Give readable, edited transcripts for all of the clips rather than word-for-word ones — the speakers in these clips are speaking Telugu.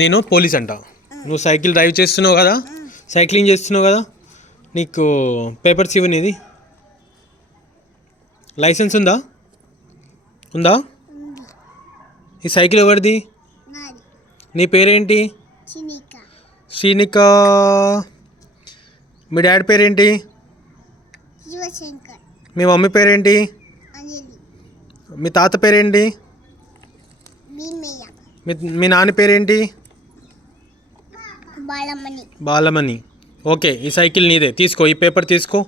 నేను పోలీస్ అంట, నువ్వు సైకిల్ డ్రైవ్ చేస్తున్నావు కదా, సైక్లింగ్ చేస్తున్నావు కదా, నీకు పేపర్స్ ఇవ్వు. నీది లైసెన్స్ ఉందా? ఉందా? ఈ సైకిల్ ఎవరిది? నీ పేరేంటి? శ్రీనిక. మీ డాడీ పేరేంటి? మీ మమ్మీ పేరేంటి? మీ తాత పేరేంటి? మీ నాన్న పేరేంటి? బాలమణి. ఓకే, ఈ సైకిల్ నీదే, తీసుకో. ఈ పేపర్ తీసుకో,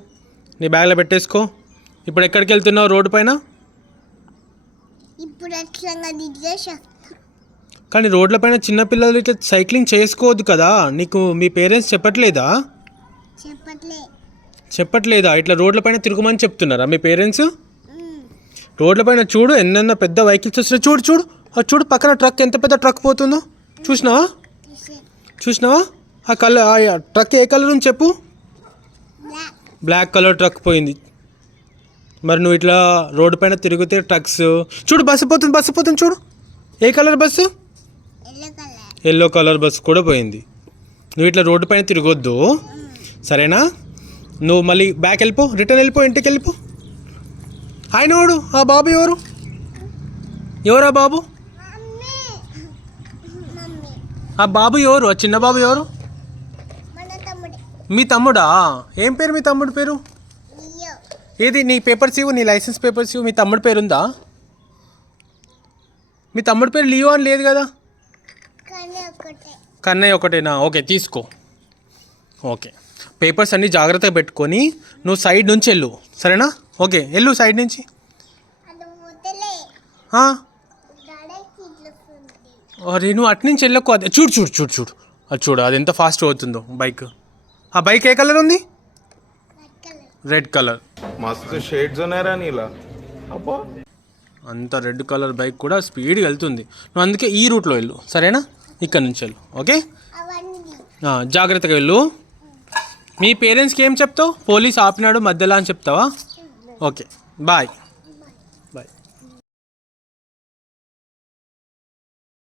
నీ బ్యాగ్లో పెట్టేసుకో. ఇప్పుడు ఎక్కడికి వెళ్తున్నావు? రోడ్డు పైన. కానీ రోడ్ల పైన చిన్నపిల్లలు ఇట్లా సైక్లింగ్ చేసుకోవద్దు కదా, నీకు మీ పేరెంట్స్ చెప్పట్లేదా? ఇట్లా రోడ్ల పైన తిరుగుమని చెప్తున్నారా మీ పేరెంట్స్? రోడ్ల పైన చూడు, ఎన్నెన్నో పెద్ద వెహికల్స్ వస్తున్నాయి. చూడు చూడు, పక్కన ట్రక్, ఎంత పెద్ద ట్రక్ పోతుందో చూసినావా? ఆ ట్రక్ ఏ కలర్ ఉంది చెప్పు? బ్లాక్ కలర్ ట్రక్ పోయింది. మరి నువ్వు ఇట్లా రోడ్డు పైన తిరిగితే ట్రక్స్ చూడు, బస్సు పోతుంది చూడు. ఏ colour bus? Yellow colour bus కూడా పోయింది. నువ్వు ఇట్లా రోడ్డు పైన తిరగొద్దు, సరేనా? నువ్వు మళ్ళీ బ్యాక్ రిటర్న్ వెళ్ళిపో, ఇంటికి వెళ్ళిపో. ఆయనోడు ఆ బాబు ఎవరా బాబు? ఆ బాబు ఎవరు? ఆ చిన్న బాబు ఎవరు? మీ తమ్ముడా? ఏం పేరు మీ తమ్ముడు పేరు? ఏది నీ పేపర్స్ ఇవ్వు, నీ లైసెన్స్ పేపర్స్ ఇవ్వు. మీ తమ్ముడు పేరు ఉందా? మీ తమ్ముడు పేరు లియో అని లేదు కదా? కన్నయ్య ఒకటేనా? ఓకే, తీసుకో. ఓకే, పేపర్స్ అన్నీ జాగ్రత్తగా పెట్టుకొని నువ్వు సైడ్ నుంచి వెళ్ళు, సరేనా? ఓకే, వెళ్ళు సైడ్ నుంచి. అరే నువ్వు అటు నుంచి వెళ్ళకు. అదే చూడు అది చూడు, అది ఎంత ఫాస్ట్ అవుతుందో బైక్. ఆ బైక్ ఏ కలర్ ఉంది? Red colour. మస్తు షేడ్స్ ఉన్నాయరా నీలా. అబ్బో, అంత రెడ్ కలర్ బైక్ కూడా స్పీడ్గా వెళ్తుంది. నువ్వు అందుకే ఈ రూట్లో వెళ్ళు, సరేనా? ఇక్కడ నుంచి వెళ్ళు. ఓకే, జాగ్రత్తగా వెళ్ళు. మీ పేరెంట్స్కి ఏం చెప్తావు? పోలీస్ ఆపినాడు మధ్యలో అని చెప్తావా? Okay, bye.